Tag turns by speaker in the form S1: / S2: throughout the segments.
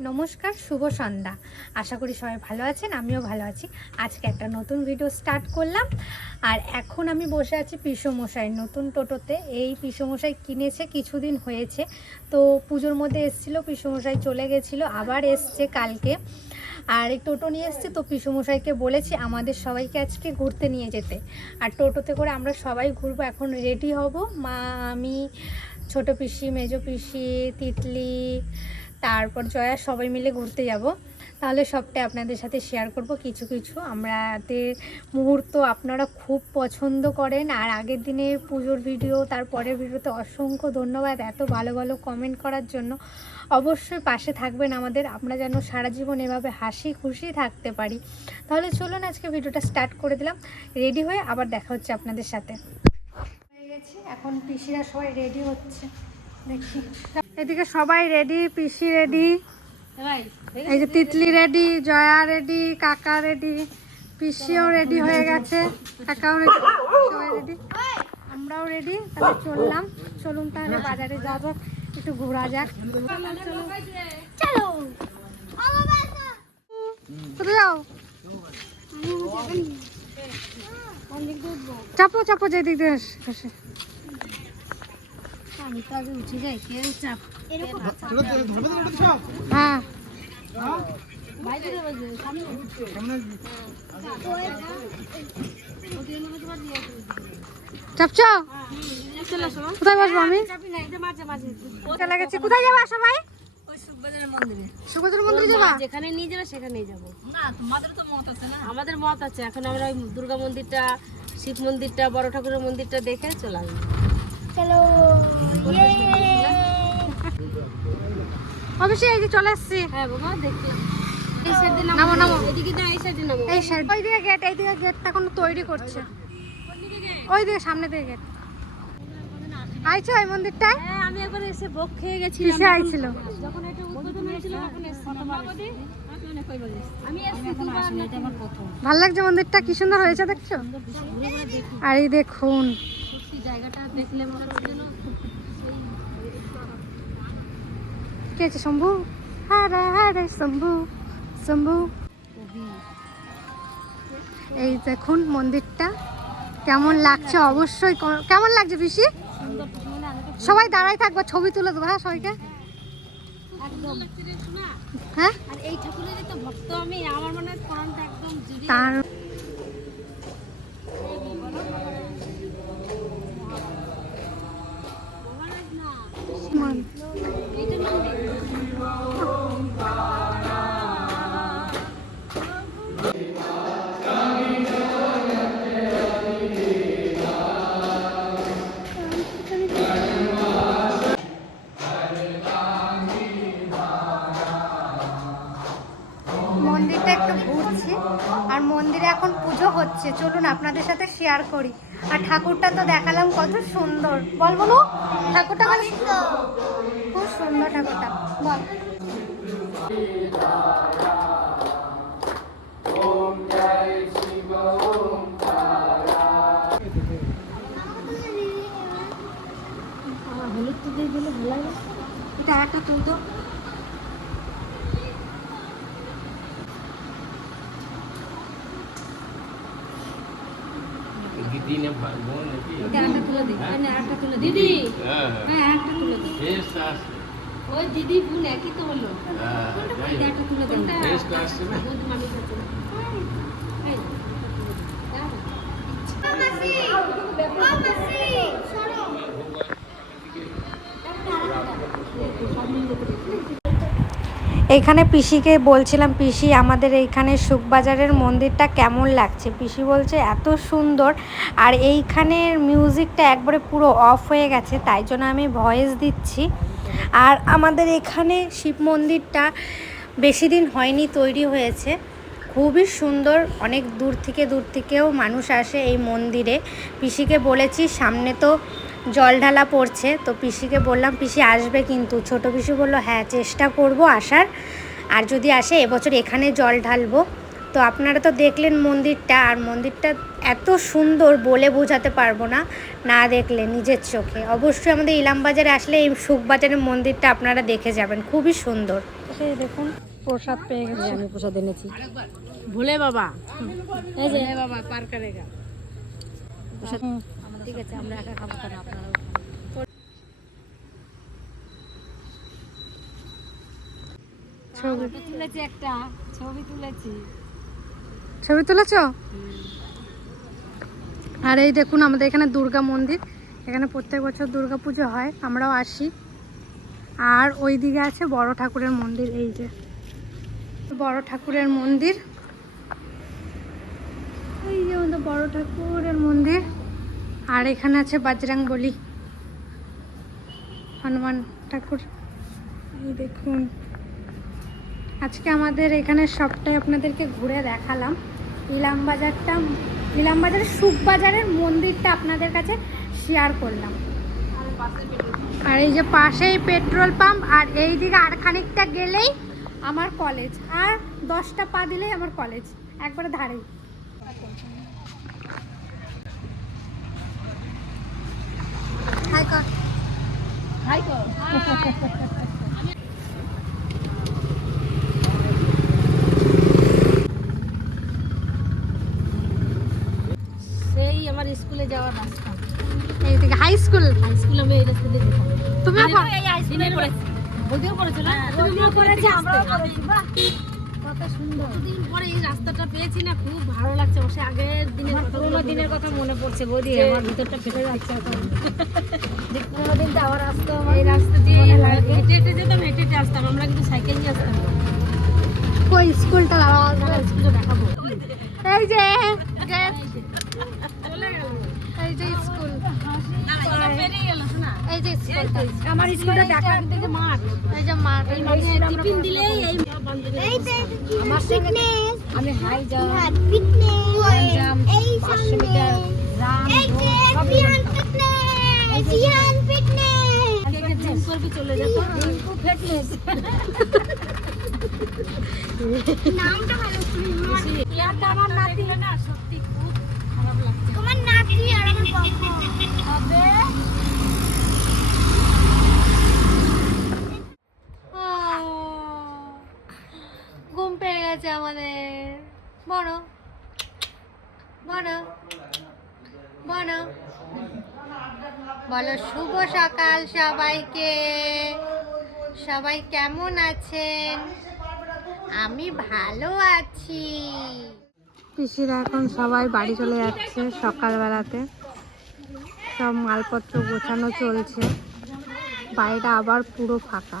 S1: নমস্কার, শুভ সন্ধ্যা। আশা করি সবাই ভালো আছেন, আমিও ভালো আছি। আজকে একটা নতুন ভিডিও স্টার্ট করলাম। আর এখন আমি বসে আছি পিসোমশাই নতুন টোটোতে। এই পিসোমশাই কিনেছে, কিছুদিন হয়েছে। তো পুজোর মধ্যে এসেছিল, পিসোমশাই চলে গেছিল, আবার এসছে কালকে। আর এই টোটো নিয়ে এসছে তো পিসোমশাইকে বলেছি আমাদের সবাইকে আজকে ঘুরতে নিয়ে যেতে। আর টোটোতে করে আমরা সবাই ঘুরবো, এখন রেডি হব। মা, আমি, ছোট পিসি, মেজো পিসি, তিতলি তারপর জয়া, সবাই মিলে ঘুরতে যাব। তাহলে সবটাই আপনাদের সাথে শেয়ার করব। কিছু কিছু আমাদের মুহূর্ত আপনারা খুব পছন্দ করেন। আর আগের দিনে পুজোর ভিডিও তারপরের ভিডিওতে অসংখ্য ধন্যবাদ এত ভালো ভালো কমেন্ট করার জন্য। অবশ্যই পাশে থাকবেন আমাদের। আমরা যেন সারা জীবন এভাবে হাসি খুশি থাকতে পারি। তাহলে চলুন আজকে ভিডিওটা স্টার্ট করে দিলাম। রেডি হয়ে আবার দেখা হচ্ছে আপনাদের সাথে। হয়ে গেছি। এখন পিসিরা সবাই রেডি হচ্ছে। দেখি। এদিকে সবাই রেডি পিসি রেডি এই যে তিতলি রেডি জয়া রেডি কাকা রেডি পিসিও রেডি হয়ে গেছে কাকাও রেডি সবাই রেডি আমরাও রেডি তাহলে চললাম। চলুন তাহলে বাজারে যাক একটু ঘোরা যাক। চলো। কোথায় যাও? চাপো চাপো যেদিক দিয়ে
S2: আমি তো আগে উঠে যাই কেউ চাপ?
S1: হ্যাঁ।
S2: বাইরে বাজে সামনে
S1: চাপছো?
S2: চলে আসো।
S1: কোথায় বসবো আমি?
S2: চাপি না এটা মাঝে মাঝে।
S1: চলে গেছি কোথায় যাবা সবাই?
S2: ওই সুখবাজারের মন্দিরে।
S1: সুভদ্র মন্দিরে যাবা?
S2: যেখানে নিয়ে যাবে সেখানেই যাব। না তোমাদের তো মত আছে না? আমাদের মত আছে। এখন আমরা ওই দুর্গা মন্দিরটা শিব মন্দিরটা বড় ঠাকুরের মন্দিরটা দেখে চলে আসব।
S1: চলো। অবশ্যই এই যে চলে আসছি।
S2: হ্যাঁ বাবা দেখলাম
S1: নামো, নামো।
S2: এদিকে না এই সাইডে নামো।
S1: এই সাইড ওই দিকে গেট এই দিকে গেটটা তৈরি করছে। ওই দিকে সামনে দিকে গেট আইছো এই মন্দিরটায়?
S2: হ্যাঁ আমি একবার এসে ভোগ খেয়ে গেছিলাম।
S1: কিসে আইছিল?
S2: যখন এটা উদ্বোধন হয়েছিল তখন এসেছিলাম আমি এসেছি। দুবার না আমার প্রথম।
S1: ভালো লাগছে মন্দিরটা? কি সুন্দর হয়েছে দেখছ? আর এই দেখুন।
S2: জায়গাটা দেখলে মনে হচ্ছে যেন
S1: কে আছে শম্ভু? হারে হারে শম্ভু শম্ভু। এই দেখুন মন্দিরটা। কেমন লাগছে? অবশ্যই কেমন লাগছে পিসি?
S2: আমাকে
S1: সবাই দাঁড়াই থাকব ছবি তুলে দেবো হ্যাঁ সবাইকে? হ্যাঁ
S2: আর এই ঠাকুরের তো ভক্ত আমি আমার মনে হয় একদম
S1: হচ্ছে চলুন আপনাদের সাথে শেয়ার করি। আর ঠাকুরটা তো দেখালাম কত সুন্দর। বল বলো ঠাকুরটা খুব সুন্দর ঠাকুরটা বল।
S2: হলুদ তো দিয়ে দিলে ভালো লাগে।
S1: এটা একটা তুলতো।
S3: ने বোন নাকি
S2: এটা একটা তুলে দিই মানে একটা তুলে দিদি
S3: হ্যাঁ
S2: হ্যাঁ একটা তুলে দিই
S3: ফেস আসছে
S2: ওই দিদি বোন একই তো হলো
S3: হ্যাঁ
S2: একটা তুলে দেন
S3: ফেস আসছে না
S2: দুধ মামি খাচ্ছে এই
S1: এইখানে পিসিকে বলছিলাম, পিসি, আমাদের এইখানে সুখবাজারের মন্দিরটা কেমন লাগছে? পিসি বলছে, এত সুন্দর আর এইখানের মিউজিকটা একবারে পুরো অফ হয়ে গেছে, তাই জন্য আমি ভয়েস দিচ্ছি। আর আমাদের এখানে শিব মন্দিরটা বেশি দিন হয়নি, তৈরি হয়েছে। খুবই সুন্দর, অনেক দূর থেকে দূর থেকেও মানুষ আসে এই মন্দিরে। পিসিকে বলেছি, সামনে তো জল ঢালা পড়ছে তো পিসিকে বললাম পিসি আসবে কিন্তু। ছোট পিসি বলল হ্যাঁ চেষ্টা করব আসার। আর যদি আসে এবছর এখানে জল ঢালবো। তো আপনারা তো দেখলেন মন্দিরটা আর মন্দিরটা এত সুন্দর বলে বোঝাতে পারব না না দেখলে নিজের চোখে। অবশ্যই আমাদের ইলামবাজারে আসলে এই সুখবাজারের মন্দিরটা আপনারা দেখে যাবেন খুবই সুন্দর। দেখুন প্রসাদ পেয়ে গেছে।
S2: আমি প্রসাদ এনেছি। ভোলে বাবা। এই যে। বাবা পার করেগা
S1: হুম।
S2: ঠিক আছে আমরা একা খাব কেন আপনারা
S1: ছবি
S2: তুলেছি একটা ছবি তুলেছি।
S1: ছবি তুলেছ? আর এই দেখুন আমাদের এখানে দুর্গা মন্দির। এখানে প্রত্যেক বছর দুর্গা পুজো হয় আমরাও আসি। আর ওই দিকে আছে বড় ঠাকুরের মন্দির এই যে। বড় ঠাকুরের মন্দির। এই যে আমাদের বড় ঠাকুরের মন্দির। আর এখানে আছে বাজরাং বলি। হনুমান ঠাকুর। এই দেখুন। আজকে আমাদের এখানে সবটাই আপনাদেরকে ঘুরে দেখালাম। ইলাম বাজারটা, ইলাম বাজারের সুখ বাজারের মন্দিরটা আপনাদের কাছে শেয়ার করলাম। আর এই যে পাশেই পেট্রোল পাম্প আর এই দিকে আর খানিকটা গেলেই আমার কলেজ আর দশটা পা দিলেই আমার কলেজ একবারে ধারেই। হাই কর
S2: হাই কর সেই আমার স্কুলে যাওয়ার রাস্তা
S1: এই দিকে হাই স্কুল
S2: হাই স্কুলে আমি এই রাস্তা দিয়ে যেতাম
S1: তুমিও
S2: আমি
S1: পড়-
S2: এই হাই স্কুলে পড়েছি বৌদিও পড়েছো না তুমিও পড়েছি আমরাও পড়েছি বাহ
S1: কত সুন্দর।
S2: দিন পরে এই রাস্তাটা পেয়েছি না খুব ভালো লাগছে। বসে আগের দিনের পুরোনো দিনের কথা মনে পড়ছে বৌদি আমার ভিতরটা ফেটে যাচ্ছে এখন। পুরোনো দিন তো আবার আসতো এই রাস্তা দিয়ে হেঁটে হেঁটে যেতাম হেঁটে হেঁটে আসতাম। আমরা কিন্তু সাইকেল নিয়ে আসতাম।
S1: কই স্কুলটা লাগাও
S2: দেখাবো।
S1: এই যে
S2: চলে গেল।
S1: এই যে স্কুল। এই যে স্কুলটা।
S2: আমার স্কুলটা দেখা কিন্তু মাঠ।
S1: এই যে মাঠ।
S2: এই মাঠে টিফিন দিলেই এই আমার সঙ্গে আমি হাই জাম্প লং জাম্প পাঁচশো মিটার রান সব আগে জিম করবি চলে যেত রিঙ্কু ফিটনেস নামটা আমার নাতি। না সত্যি খুব খারাপ লাগছে। হবে
S1: ঘুম পেয়ে গেছে আমাদের বড় বড় বড় বলো, শুভ সকাল সবাইকে। সবাই কেমন আছেন? আমি ভালো আছি। পিসিরা এখন সবাই বাড়ি চলে যাচ্ছে সকালবেলাতে। সব মালপত্র গোছানো চলছে। বাড়িটা আবার পুরো ফাঁকা।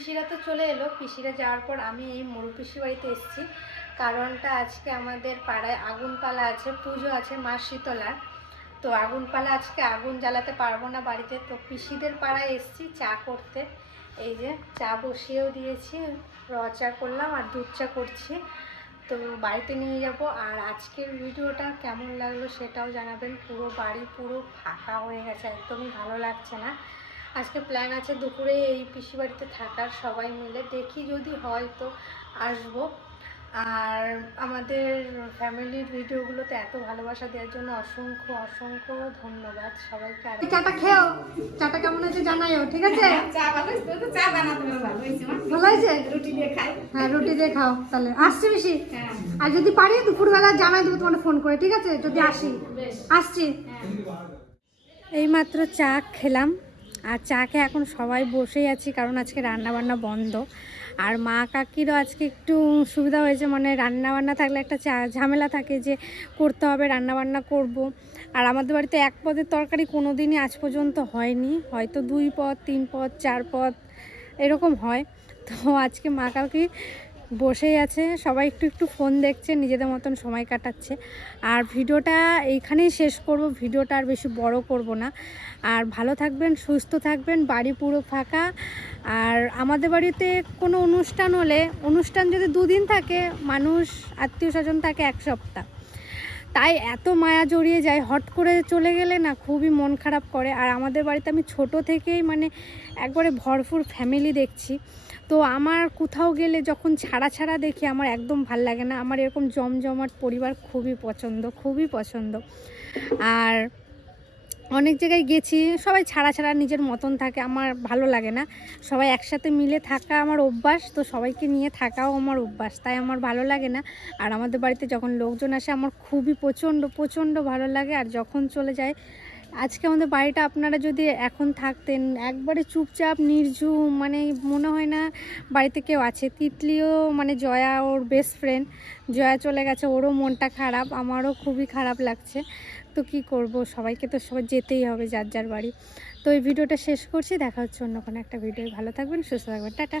S1: পিসিরা তো চলে এলো। পিসিরা যাওয়ার পর আমি এই মরু পিসি বাড়িতে এসেছি। কারণটা আজকে আমাদের পাড়ায় আগুনপালা আছে, পুজো আছে মা শীতলার তো আগুনপালা আজকে আগুন জ্বালাতে পারব না বাড়িতে। তো পিসিদের পাড়ায় এসেছি চা করতে। এই যে চা বসিয়েও দিয়েছি, র চা করলাম আর দুধ চা করছি। তো বাড়িতে নিয়ে যাব। আর আজকের ভিডিওটা কেমন লাগল সেটাও জানাবেন। পুরো বাড়ি পুরো ফাঁকা হয়ে গেছে, একদমই ভালো লাগছে না। আজকে প্ল্যান আছে দুপুরে এই পিসি বাড়িতে থাকার সবাই মিলে। দেখি যদি হয় তো আসব। আর আমাদের ফ্যামিলির ভিডিওগুলোতে এত ভালোবাসা দেওয়ার জন্য অসংখ্য অসংখ্য ধন্যবাদ সবাইকে। আর চাটা খেও। চাটা কেমন আছে জানাইও ঠিক আছে? ভালো হয়েছে। রুটি দিয়ে খাই। হ্যাঁ রুটি দিয়ে খাও তাহলে। আসছি বেশি আর যদি পারি দুপুরবেলা জানাই দেবো তোমার ফোন করে ঠিক আছে? যদি আসি। আসছি। এইমাত্র চা খেলাম। আর চা খেয়ে এখন সবাই বসেই আছি, কারণ আজকে রান্না বান্না বন্ধ। আর মা কাকিরও আজকে একটু সুবিধা হয়েছে মানে রান্না বান্না থাকলে একটা ঝামেলা থাকে যে করতে হবে রান্না বান্না করব। আর আমাদের বাড়িতে এক পদের তরকারি কোনো দিনই আজ পর্যন্ত হয়নি, হয়তো দুই পদ, তিন পদ, চার পদ, এরকম হয়। তো আজকে মা কাকি বসেই আছে, সবাই একটু একটু ফোন দেখছে, নিজেদের মতন সময় কাটাচ্ছে। আর ভিডিওটা এইখানেই শেষ করব, ভিডিওটা আর বেশি বড় করব না। আর ভালো থাকবেন, সুস্থ থাকবেন, বাড়ি পুরো ফাঁকা। আর আমাদের বাড়িতে কোনো অনুষ্ঠান হলে, অনুষ্ঠান যদি দুদিন থাকে, মানুষ, আত্মীয় স্বজন থাকে এক সপ্তাহ। তাই এত মায়া জড়িয়ে যায়, হট করে চলে গেলে না খুবই মন খারাপ করে। আর আমাদের বাড়িতে আমি ছোট থেকেই মানে একবারে ভরপুর ফ্যামিলি দেখছি। তো আমার কোথাও গেলে যখন ছাড়া ছাড়া দেখি আমার একদম ভালো লাগে না। আমার এরকম জমজমাট পরিবার খুবই পছন্দ খুবই পছন্দ। আর অনেক জায়গায় গেছি, সবাই ছাড়া ছাড়া নিজের মতন থাকে, আমার ভালো লাগে না। সবাই একসাথে মিলে থাকা আমার অভ্যাস, তো সবাইকে নিয়ে থাকাও আমার অভ্যাস, তাই আমার ভালো লাগে না। আর আমাদের বাড়িতে যখন লোকজন আসে, আমার খুবই প্রচণ্ড প্রচণ্ড ভালো লাগে। আর যখন চলে যায় আজকে আমাদের বাড়িটা আপনারা যদি এখন থাকতেন, একবারে চুপচাপ, নির্ঝুম মানে মনে হয় না বাড়িতে কেউ আছে। তিতলিও মানে জয়া ওর বেস্ট ফ্রেন্ড জয়া চলে গেছে, ওরও মনটা খারাপ, আমারও খুবই খারাপ লাগছে। তো কি করব, সবাইকে তো সবাই যেতেই হবে যার যার বাড়ি। তো এই ভিডিওটা শেষ করছি, দেখা হচ্ছে অন্য কোনো একটা ভিডিও ভালো থাকবেন, সুস্থ থাকবেন, টাটা।